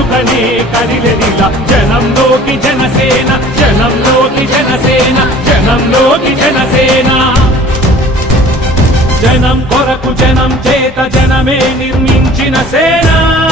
కనుకనే కదిలెదిల. జనంలోకి జనసేన జనంలోకి జనసేన జనంలోకి జనసేన. జనం కొరకు జనం చేత జనమే నిర్మించిన సేనా.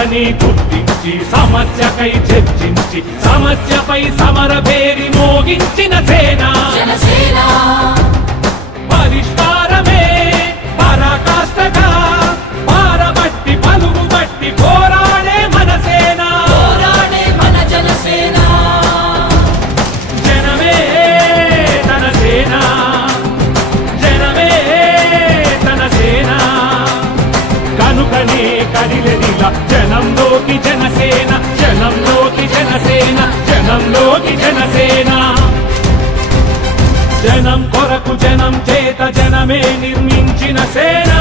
సమస్యని గుర్తించి సమస్యకై చర్చించి సమస్యపై సమర పేరి మోగించిన సేన. కనుకనే కదిలెదిల జనంలోకి జనసేన జనంలోకి జనసేన జనంలోకి జనసేన. జనం కొరకు జనం చేత జనమే నిర్మించిన సేనా.